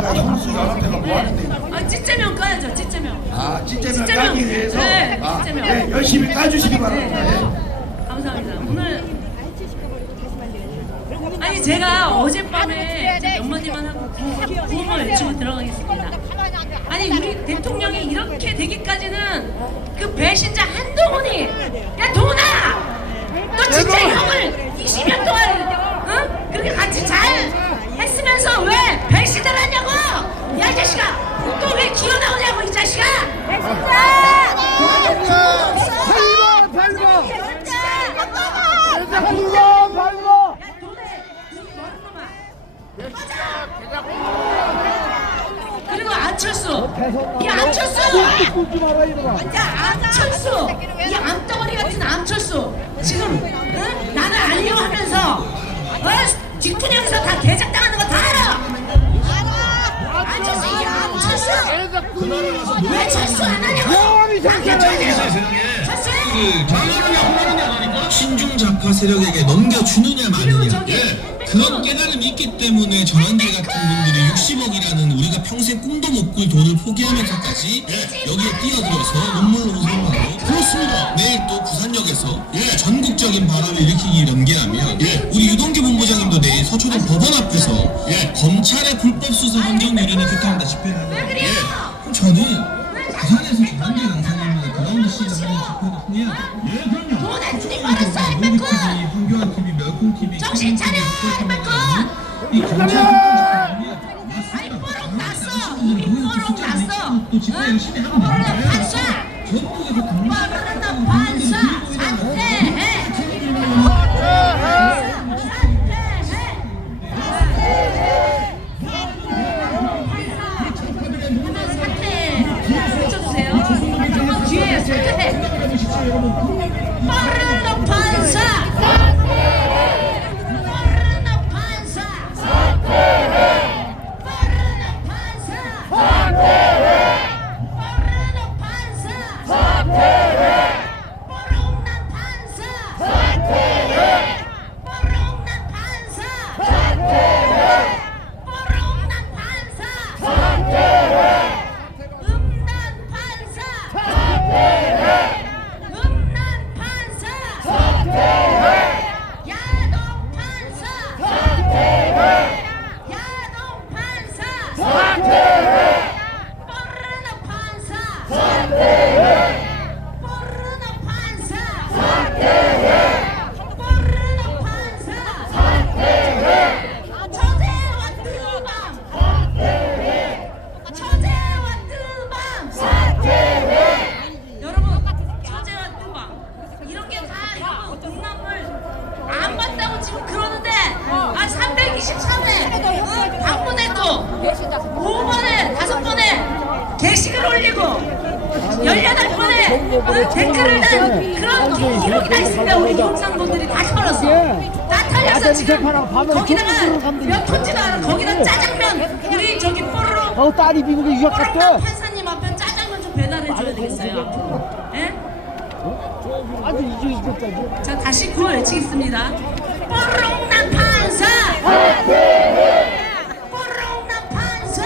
그러니까 형수연합회가 뭐 하는데? 아, 찌째면 까야죠, 찌째면. 아, 찌째면 까기 위해서? 네, 아, 찌째면. 네, 열심히 까주시기 바랍니다. 네. 네. 감사합니다. 오늘 아니 제가 어젯밤에 몇 마디만 하고 구호만 외치고 들어가겠습니다. 아니 우리 대통령이 이렇게 되기까지는 그 배신자 한동훈이 야 동훈아 너 진짜 형을 20년 동안 응? 그렇게 같이 잘 했으면서 왜 배신을 하냐고! 야 이 자식아 또 왜 기어 나오냐고 이 자식아! 그리고 안철수, 이 안철수, 야 안철수, 이 암덩어리 같은 안철수, 지금 응? 나는 알려고 하면서 뒷분야에서 다 개작당하는 거 다 알아. 안철수, 이 안철수, 왜 철수 안 하냐고? 당겨줘야 돼요. 철수. 친중 좌파 세력에게 넘겨주느냐 마느냐 그런 깨달음이 있기 때문에 전환길 같은 분들이 60억이라는 우리가 평생 꿈도 못 꿀 돈을 포기하면서까지 여기에 뛰어들어서 논문을 우선하고 그렇습니다. 내일 또 부산역에서 전국적인 바람을 일으키기 연계하면 우리 유동규 본부장님도 내일 서초동 법원 앞에서 검찰의 불법 수사 환경 유린을 규탄한다 집회를 하는데 그럼 저는 부산에서 전환길 강사님이나 그라운드 시위를 하는 집회를 해야 돈에 주님 받았어 임백군! 한교안 TV, 멸콩 TV, 정신 차려 임백군! 이 검찰 아니 뽀록 났어! 이미 뽀록 났어! 또 집회 열심히 하면 뽀록 반사! 전국에서 뽀록 반사! 사퇴해! 사퇴해! 뒤에 사퇴해! 뽀록 반사! 게시글 올리고 18번에 댓글을 단 그런 기록이 다 있습니다. 우리 경상도들이 다 털었어. 다 털려서 지금 거기다가 몇 톤지도 않아. 거기다 짜장면 우리 저기 뽀로로 딸이 미국에 유학 갔대. 판사님 앞에 짜장면 좀 배달해줘야 되겠어요. 예? 아주 이겼다지. 자 다시 구호 외치겠습니다. 뽀록난 판사! 뽀록난 판사!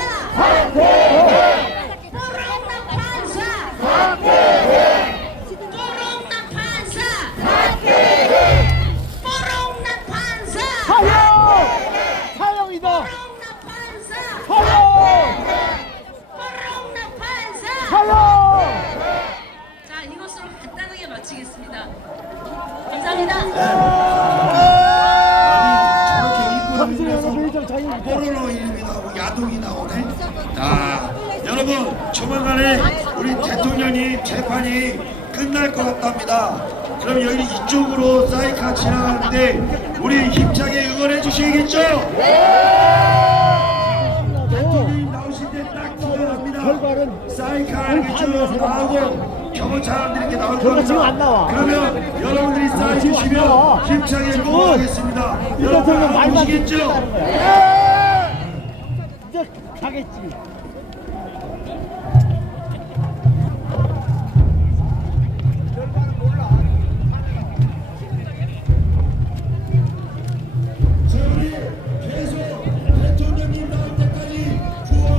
뽀록난 판사! 뽀록난 판사! 뽀록난 판사! 사형이다. 뽀록난 판사! 사형. 뽀록난 판사! 사형. 자 이것으로 간단하게 마치겠습니다. 감사합니다. 포르노 이름이 나오고 야동이 나오네. 자, 여러분 조만간에 우리 대통령님 재판이 끝날 것 같답니다. 그럼 여기 이쪽으로 사이카 지나가는데 우리 힘차게 응원해 주시겠죠? 대통령님 나오실 때 딱 기대합니다. 사이카 이렇게 나오고 경호 사람들이 이렇게 나올 겁니다. 지금 안 나와. 그러면 여러분들이 사인 주시면 힘차게 응원하겠습니다. 여러분 나오시겠죠? 이제 가겠지. 저희 계속 대통령님 나올 때까지 구호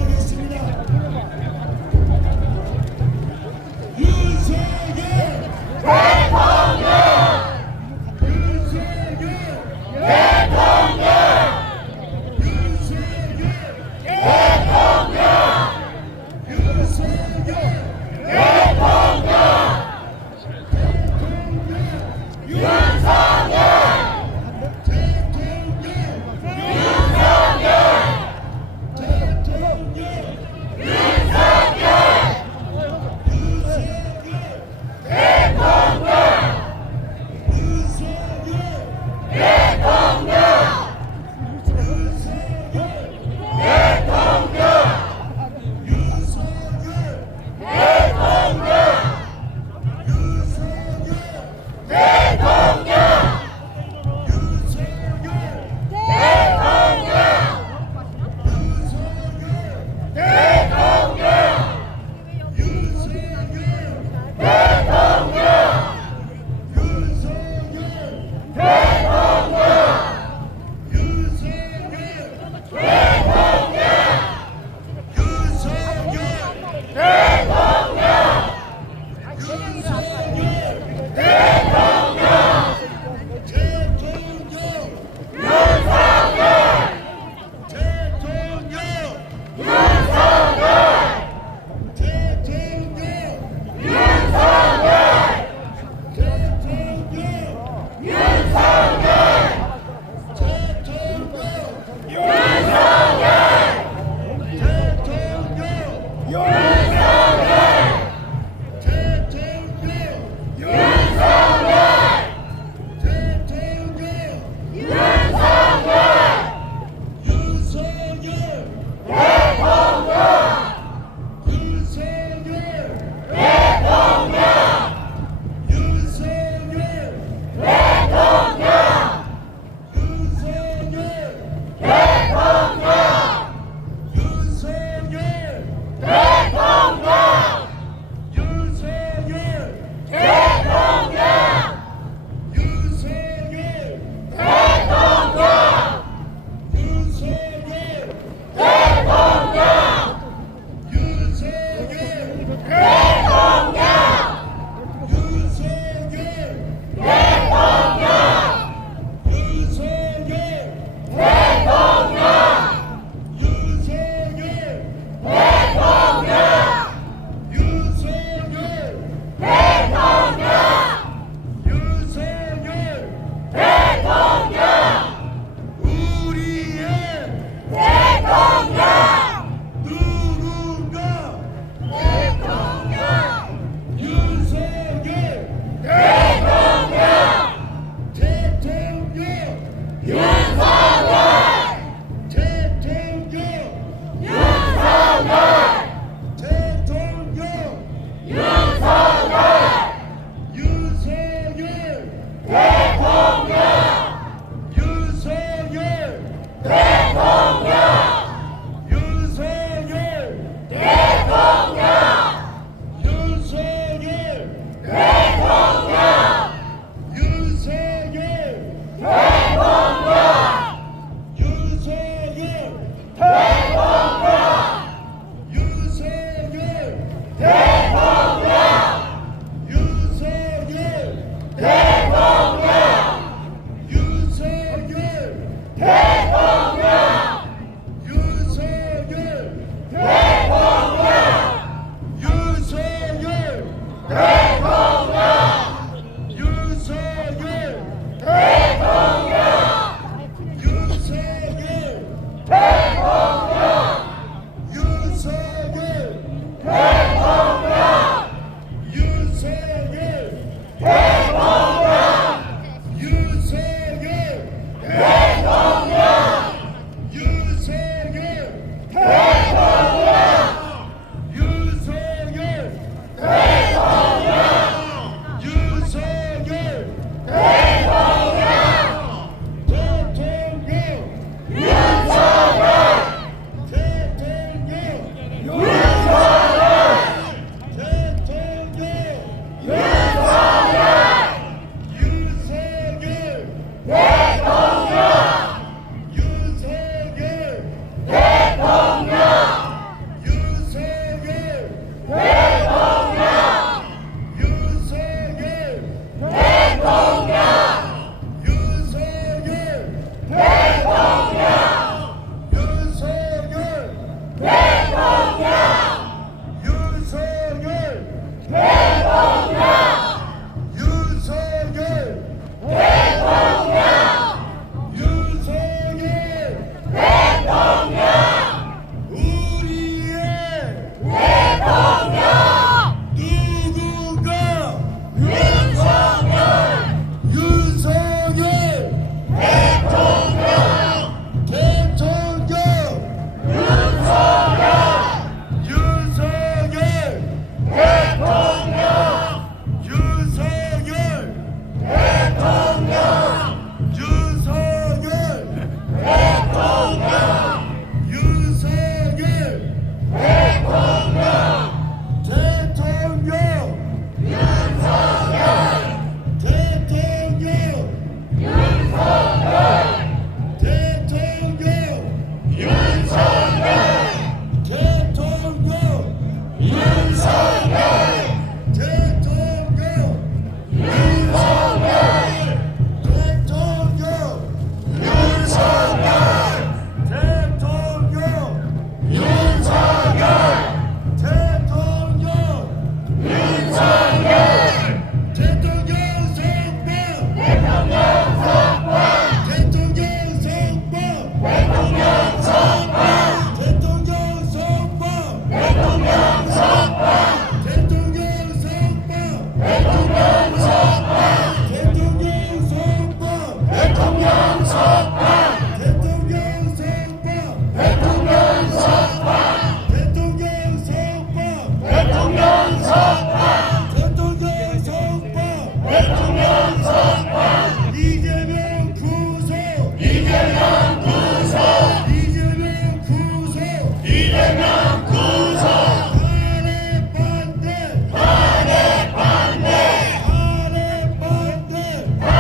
이재명 구속.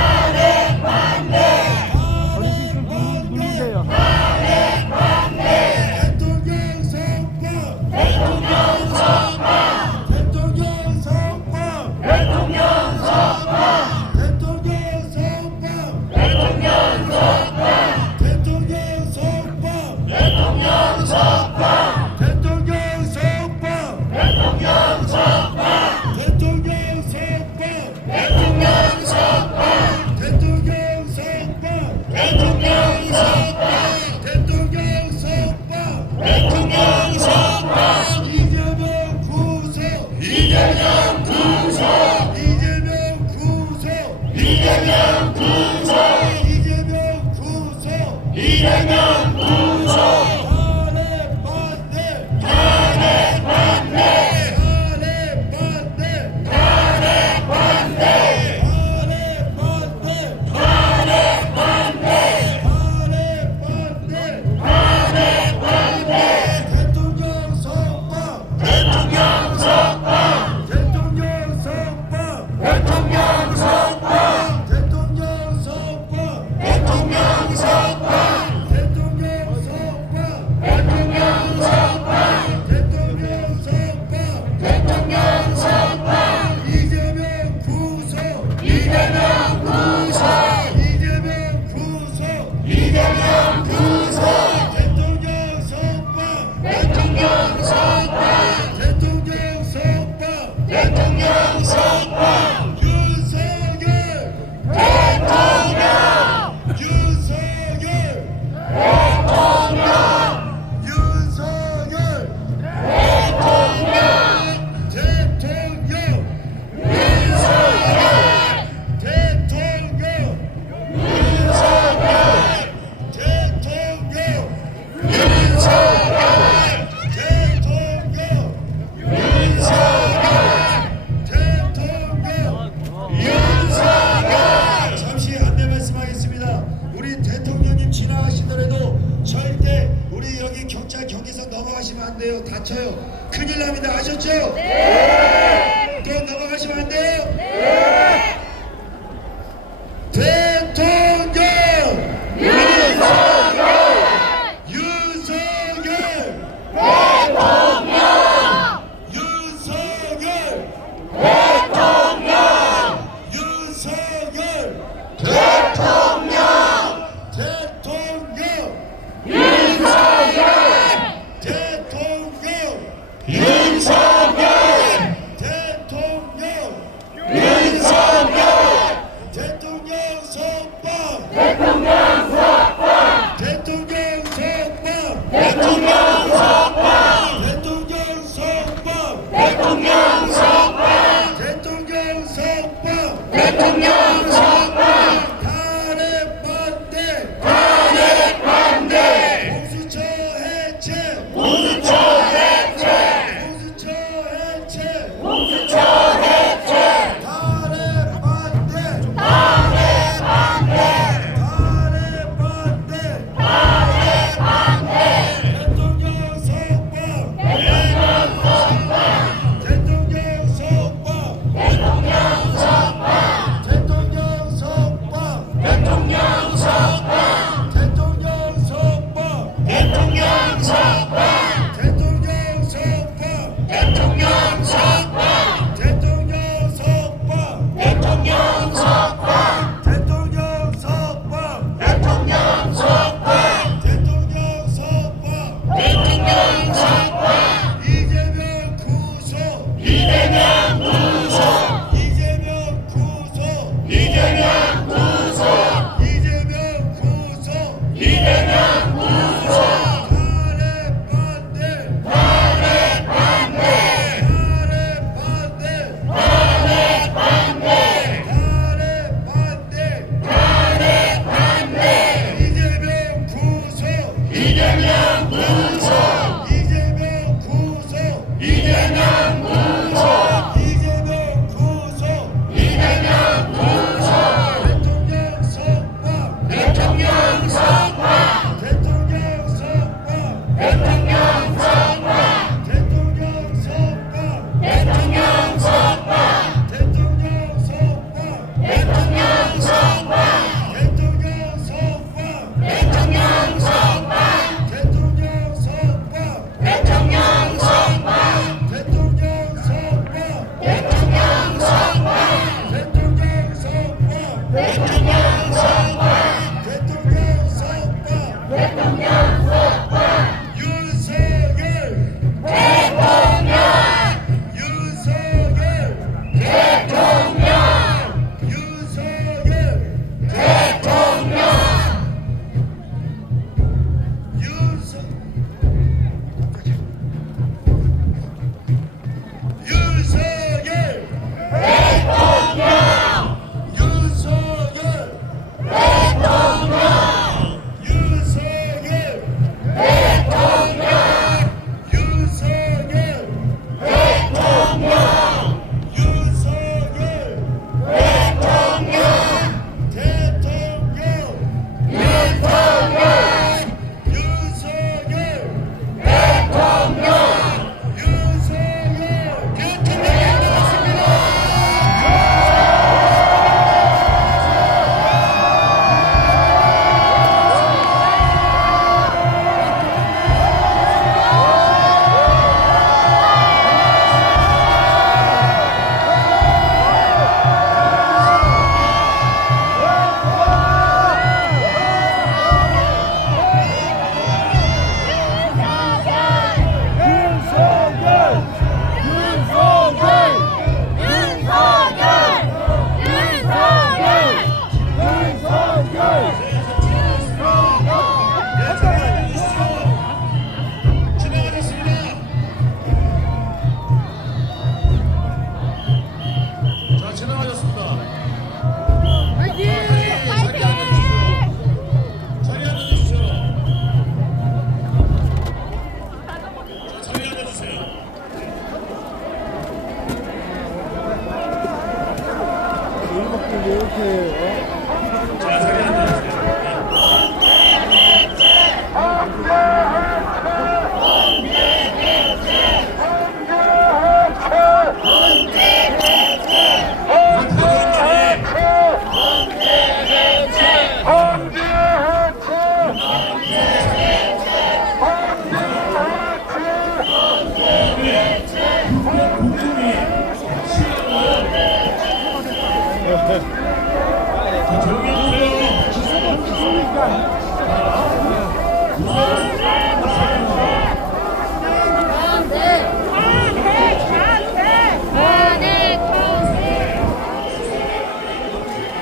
탄핵 반대. 어르신 좀 누르세요. 대통령 선거. 대통령 선거. 대통령 선거. 대통령 선거. 대통령 선거. 대통령 선거. 대통령 선거. 대통령 선거. 대통령 선거. 대통령 선거. 대통령 선거. 대통령 선거. 대통령 선거. 대통령 선거. 대통령 선거. 대통령 선거. 이재명 구속. 이재명 구속. 이재명 구속. 이재명 구속. 이재명 구속. 이재명 구속. 탄핵 반대. 탄핵 반대. 탄핵 반대. 탄핵 반대. 탄핵 반대. 대통령 선거. 대통령 선거. 대통령 선거. 대통령 선거. 대통령 선거. 대통령 선거. 대통령 선거. 대통령 선거. 대통령 선거. 대통령 선거. 이재명 구속. 이재명 구속. 이재명 구속. 이재명 구속. 대통령 선거. 대통령 선거. 대통령 선거. 대통령 선거. 윤석열. 대통령. 윤석열. 대통령. 윤석열. 대통령. 대통령. 윤석열. 대통령. 윤석열. 대통령. 윤석열. 대통령. 윤석열. 잠시 안내 말씀하겠습니다. 우리 대통령님 지나가시더라도 절대 우리 여기 경찰 경계선 넘어가시면 안 돼요. 다쳐요. 큰일 납니다. 아셨죠? 네. 또 넘어가시면 안 돼요. 네. 대통령. 윤석열. 윤석열. 대통령. 윤석열. 대통령. 윤석열. 대통령. 대통령. 윤석열. 대통령. 윤석열. 대통령. 윤석열. 대통령 선거. 대통령 선거. 대통령 선거. 대통령 선거. 대통령 선거. 대통령 선거. 대통령 선거. 대통령 선거. 탄핵 반대. 탄핵 반대. 공수처 해체. 공수처 해체. 공수처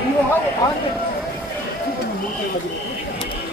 이거 하고 나한테 지금 못 해가지고.